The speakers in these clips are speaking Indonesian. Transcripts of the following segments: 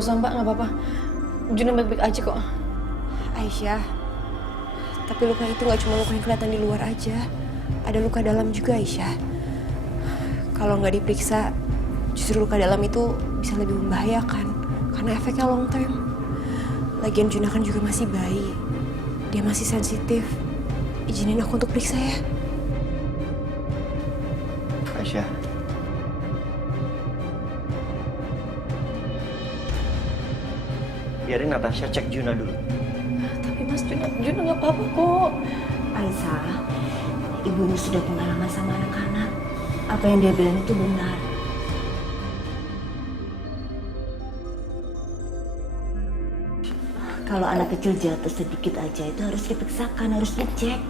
usah Mbak, nggak apa-apa. Juna baik-baik aja kok. Aisyah, tapi luka itu nggak cuma luka yang kelihatan di luar aja. Ada luka dalam juga, Aisyah. Kalau nggak diperiksa, justru luka dalam itu bisa lebih membahayakan. Karena efeknya long term. Lagian Juna kan juga masih bayi. Dia masih sensitif. Izinin aku untuk periksa ya. Aisyah. Biarin Natasha cek Juna dulu. Tapi Mas, Juna nggak apa-apa kok. Aisyah, ibu ini sudah pengalaman sama anak-anak. Apa yang dia bilang itu benar. Kalau anak kecil jatuh sedikit aja itu harus diperiksakan, harus dicek.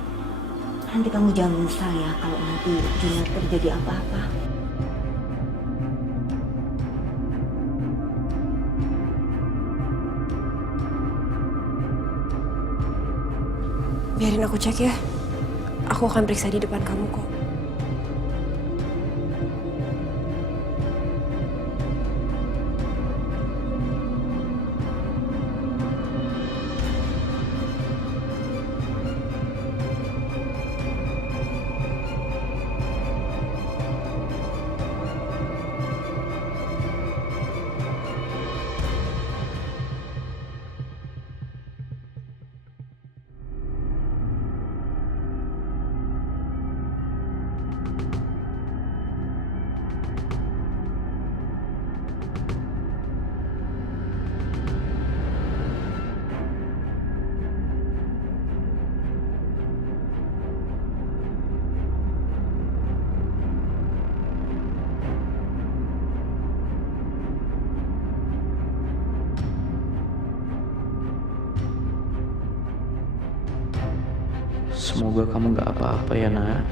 Nanti kamu jangan menyesal ya kalau nanti Juna terjadi apa-apa. Biarin aku cek ya. Aku akan periksa di depan kamu kok. Semoga kamu gak apa-apa ya, Nak.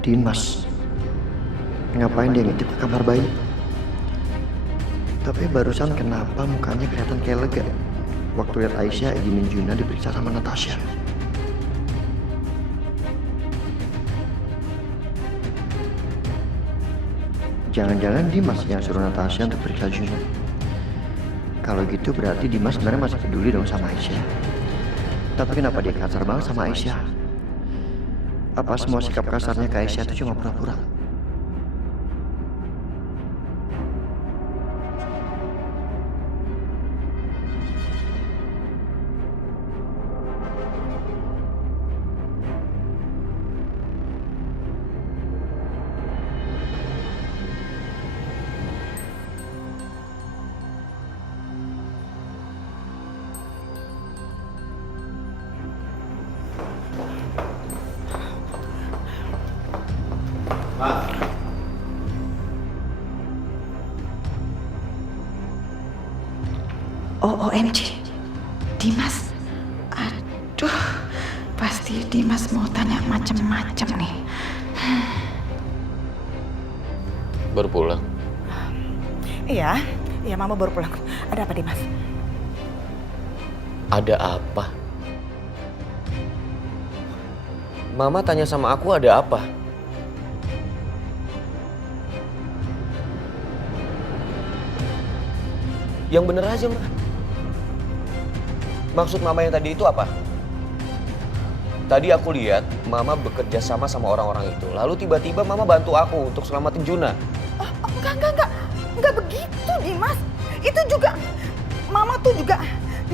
Dimas. Ngapain dia ngintip ke kamar bayi? Tapi barusan kenapa mukanya kelihatan kayak lega waktu lihat Aisyah izinin Juna diperiksa sama Natasha. Jangan-jangan Dimas yang suruh Natasha untuk periksa Juna. Kalau gitu berarti Dimas sebenarnya masih peduli dong sama Aisyah. Tapi kenapa dia kasar banget sama Aisyah? Apa semua sikap kasarnya ke Aisyah itu cuma pura-pura? OMG, Dimas. Aduh, pasti Dimas mau tanya macem-macem nih. Baru pulang. Iya, Mama baru pulang. Ada apa, Dimas? Ada apa? Mama tanya sama aku ada apa? Yang bener aja, Ma. Maksud Mama yang tadi itu apa? Tadi aku lihat Mama bekerja sama orang-orang itu. Lalu tiba-tiba Mama bantu aku untuk selamatin Juna. Oh, enggak begitu, Dimas. Itu juga, Mama tuh juga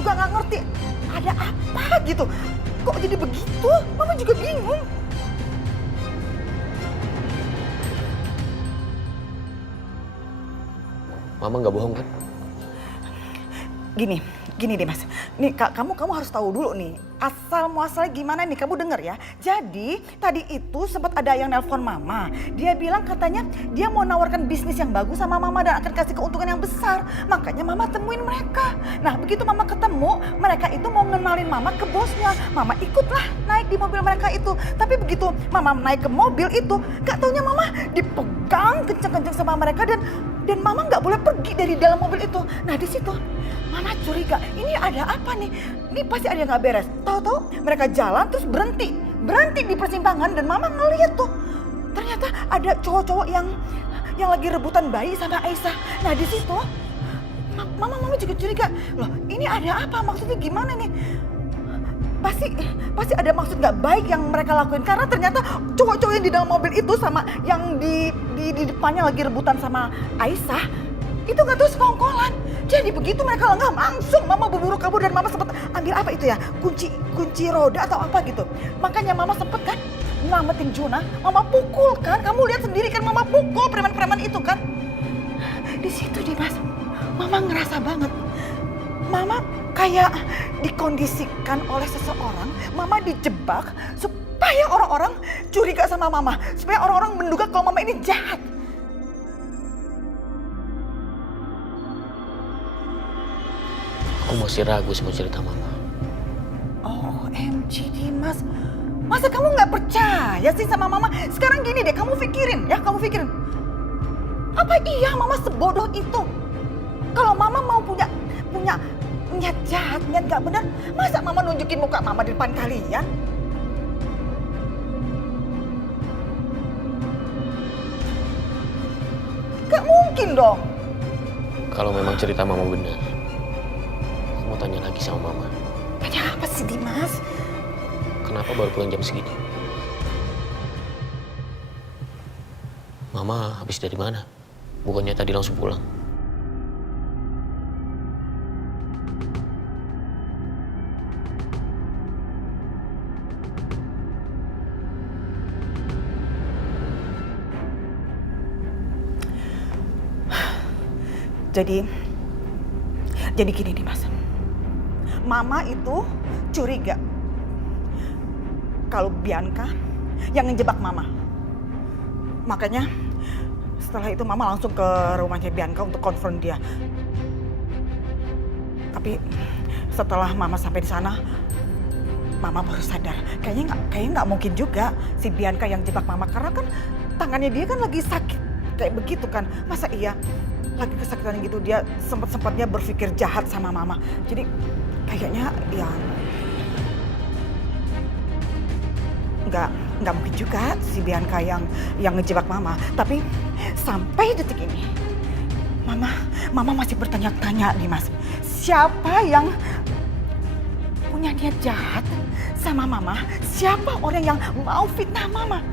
nggak ngerti ada apa gitu. Kok jadi begitu? Mama juga bingung. Mama nggak bohong kan? Gini deh Mas, nih kamu harus tahu dulu nih asal muasalnya gimana nih, kamu denger ya. Jadi tadi itu sempat ada yang nelpon Mama, dia bilang katanya dia mau nawarkan bisnis yang bagus sama Mama dan akan kasih keuntungan yang besar. Makanya Mama temuin mereka. Nah begitu Mama ketemu, mereka itu mau ngenalin Mama ke bosnya. Mama ikutlah naik di mobil mereka itu. Tapi begitu Mama naik ke mobil itu, gak taunya Mama dipegang kenceng-kenceng sama mereka dan Dan Mama nggak boleh pergi dari dalam mobil itu. Nah di situ Mama curiga, ini ada apa nih? Ini pasti ada yang nggak beres. Tahu-tahu mereka jalan terus berhenti di persimpangan dan Mama ngeliat tuh. Ternyata ada cowok-cowok yang lagi rebutan bayi sama Aisyah. Nah di situ Mama juga curiga, loh ini ada apa? Maksudnya gimana nih? Pasti ada maksud nggak baik yang mereka lakuin karena ternyata cowok-cowok yang di dalam mobil itu sama yang di depannya lagi rebutan sama Aisyah itu nggak tahu sekongkolan. Jadi begitu mereka lengah langsung Mama berburu kabur dan Mama sempat ambil apa itu ya, kunci roda atau apa gitu. Makanya Mama sempet kan nyelamatin Juna, Mama pukul kan, kamu lihat sendiri kan Mama pukul preman-preman itu kan. Di situ Dimas, Mama ngerasa banget, Mama kayak dikondisikan oleh seseorang, Mama dijebak supaya orang-orang curiga sama Mama, supaya orang-orang menduga kalau Mama ini jahat. Aku masih ragu sama cerita Mama. OMG Dimas, masa kamu nggak percaya sih sama Mama? Sekarang gini deh, kamu pikirin. Apa iya Mama sebodoh itu? Kalau Mama mau punya niat jahat, niat gak benar, masa Mama nunjukin muka Mama di depan kalian? Gak mungkin dong. Kalau memang cerita Mama benar, aku mau tanya lagi sama Mama. Tanya apa sih Dimas? Kenapa baru pulang jam segini? Mama habis dari mana? Bukannya tadi langsung pulang. Jadi gini Dimas, Mama itu curiga kalau Bianca yang ngejebak Mama. Makanya setelah itu Mama langsung ke rumahnya Bianca untuk konfront dia. Tapi setelah Mama sampai di sana, Mama baru sadar kayaknya nggak mungkin juga si Bianca yang jebak Mama karena kan tangannya dia kan lagi sakit kayak begitu kan. Masa iya lagi kesakitan gitu dia sempat-sempatnya berpikir jahat sama Mama. Jadi kayaknya ya nggak mungkin juga si Bianca yang ngejebak Mama. Tapi sampai detik ini Mama masih bertanya-tanya nih Mas, siapa yang punya niat jahat sama Mama? Siapa orang yang mau fitnah Mama?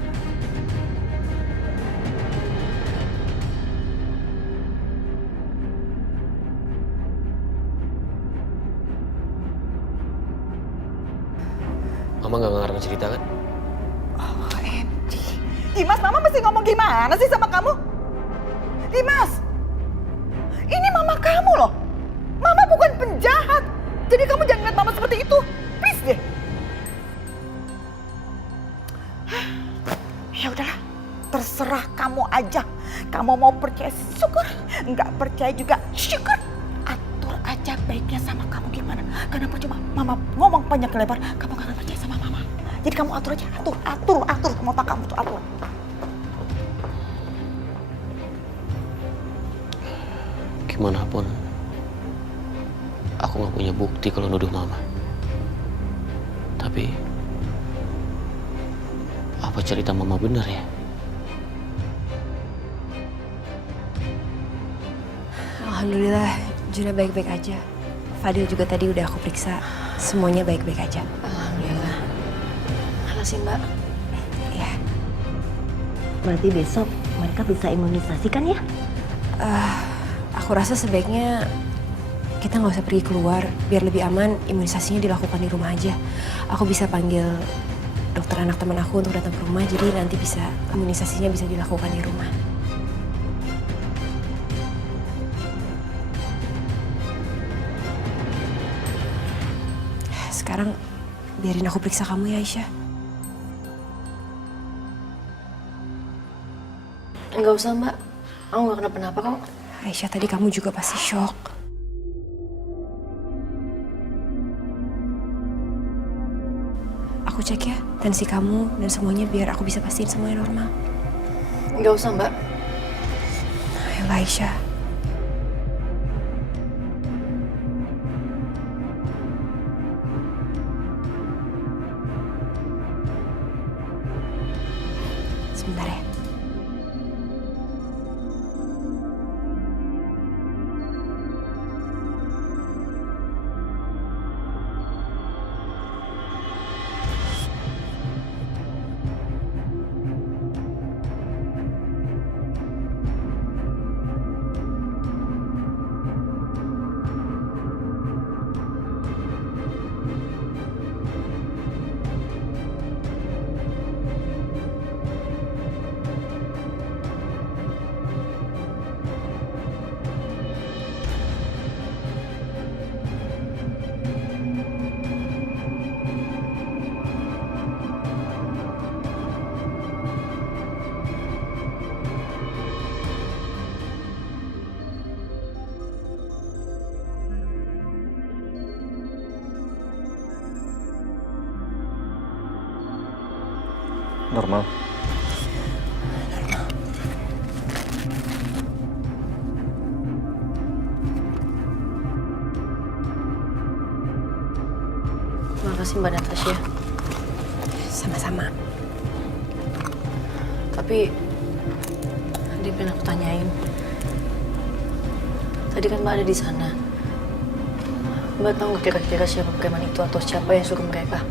Mama gak ngarang cerita kan? OMG. Dimas, Mama mesti ngomong gimana sih sama kamu? Dimas, ini Mama kamu loh. Mama bukan penjahat. Jadi kamu jangan lihat Mama seperti itu. Please deh. Ya udahlah, terserah kamu aja. Kamu mau percaya syukur, nggak percaya juga syukur. Atur aja baiknya sama kamu gimana. Karena percuma Mama ngomong panjang lebar, kamu gak akan percaya sama Mama. Jadi kamu atur aja, atur. Mau tak kamu tuh atur. Gimana pun, aku gak punya bukti kalau nuduh Mama. Tapi, apa cerita Mama benar ya? Alhamdulillah, Juna baik-baik aja. Fadil juga tadi udah aku periksa, semuanya baik-baik aja. Alhamdulillah. Makasih Mbak. Ya, Berarti besok mereka bisa imunisasi kan ya? aku rasa sebaiknya kita nggak usah pergi keluar, biar lebih aman imunisasinya dilakukan di rumah aja. Aku bisa panggil dokter anak teman aku untuk datang ke rumah, jadi nanti imunisasinya bisa dilakukan di rumah. Sekarang biarin aku periksa kamu ya, Aisyah. Enggak usah Mbak, aku nggak kenapa-napa kok. Aisyah, tadi kamu juga pasti shock. Aku cek ya tensi kamu dan semuanya biar aku bisa pastiin semuanya normal. Enggak usah Mbak. Ya enggak, Aisyah. Sebentar ya. Normal. Makasih Mbak Natasha. Sama-sama. Tapi dia pengen aku tanyain. Tadi kan Mbak ada di sana. Mbak tahu nggak kira-kira siapa preman itu atau siapa yang suruh mereka?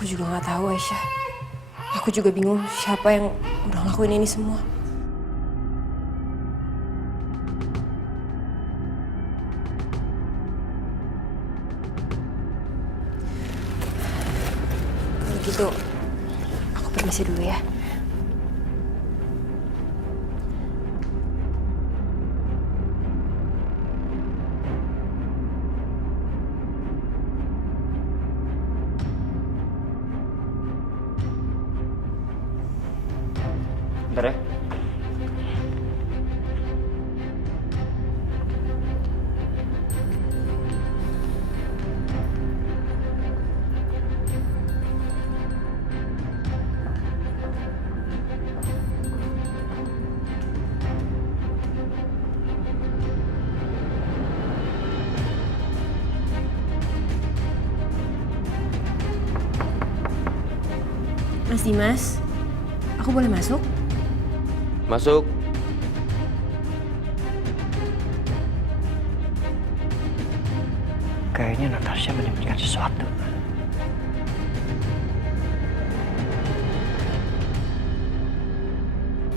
Aku juga nggak tahu, Aisyah. Aku juga bingung siapa yang udah ngelakuin ini semua. Kalau gitu, aku permisi dulu ya. Bentar ya. Mas Dimas, aku boleh masuk? Masuk. Kayaknya Natasha menyembunyikan sesuatu.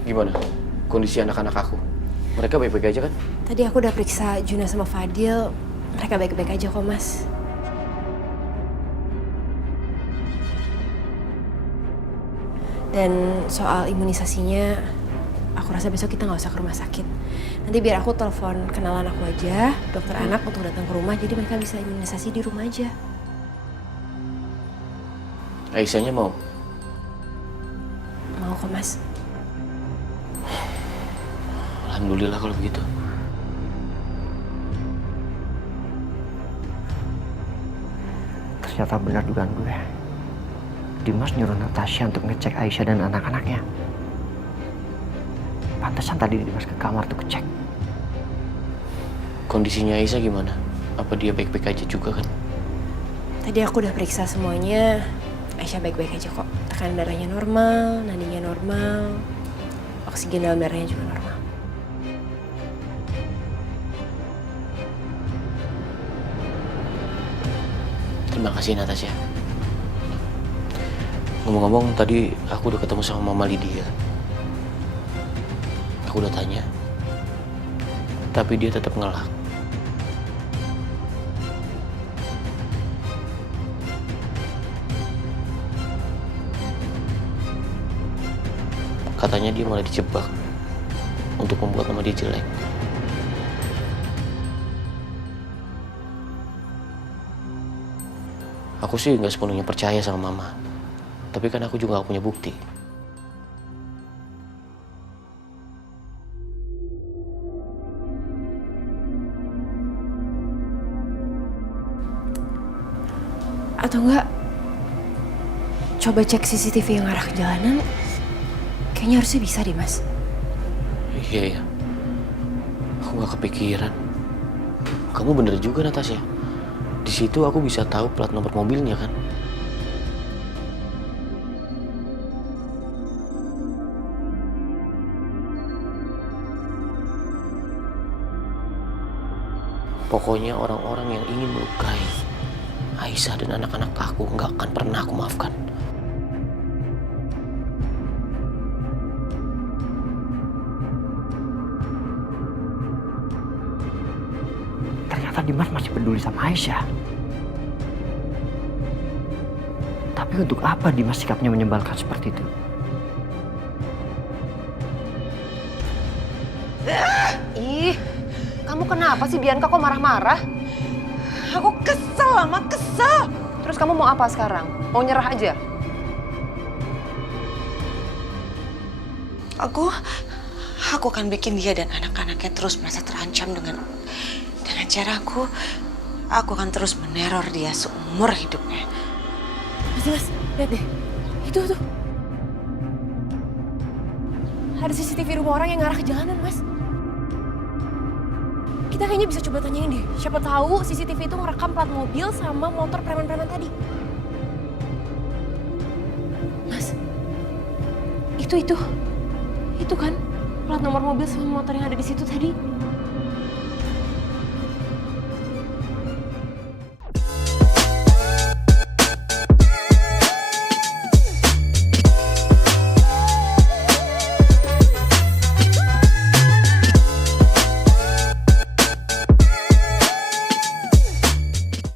Gimana kondisi anak-anak aku? Mereka baik-baik aja kan? Tadi aku udah periksa Juna sama Fadil. Mereka baik-baik aja kok, Mas. Dan soal imunisasinya, aku rasa besok kita nggak usah ke rumah sakit. Nanti biar aku telepon kenalan aku aja, dokter anak untuk datang ke rumah, jadi mereka bisa imunisasi di rumah aja. Aisyahnya mau? Mau kok, Mas. Alhamdulillah kalau begitu. Ternyata benar dugaan gue. Dimas nyuruh Natasha untuk ngecek Aisyah dan anak-anaknya. Pantesan tadi Dimas ke kamar tuh ngecek. Kondisinya Aisyah gimana? Apa dia baik-baik aja juga kan? Tadi aku udah periksa semuanya. Aisyah baik-baik aja kok. Tekanan darahnya normal, nadinya normal, oksigen dalam darahnya juga normal. Terima kasih Natasha. Ngomong-ngomong, tadi aku udah ketemu sama Mama Lydia. Aku udah tanya, tapi dia tetap ngelak. Katanya dia malah dijebak untuk membuat nama dia jelek. Aku sih nggak sepenuhnya percaya sama Mama. Tapi kan aku juga gak punya bukti. Atau enggak, coba cek CCTV yang arah ke jalanan. Kayaknya harusnya bisa deh, Mas. Iya ya. Aku nggak kepikiran. Kamu bener juga, Natasha. Di situ aku bisa tahu plat nomor mobilnya kan. Pokoknya orang-orang yang ingin melukai Aisyah dan anak-anak aku nggak akan pernah aku maafkan. Ternyata Dimas masih peduli sama Aisyah. Tapi untuk apa Dimas sikapnya menyebalkan seperti itu? Ih, kamu kenapa sih Bianca kok marah-marah? Aku kesel, Mama, kesel. Terus kamu mau apa sekarang? Mau nyerah aja? Aku akan bikin dia dan anak-anaknya terus merasa terancam dengan cara aku akan terus meneror dia seumur hidupnya. Mas, lihat deh. Itu tuh. Ada CCTV rumah orang yang ngarah ke jalanan, Mas. Kita kayaknya bisa coba tanyain deh. Siapa tahu CCTV itu ngerekam plat mobil sama motor preman-preman tadi. Mas, itu kan plat nomor mobil sama motor yang ada di situ tadi.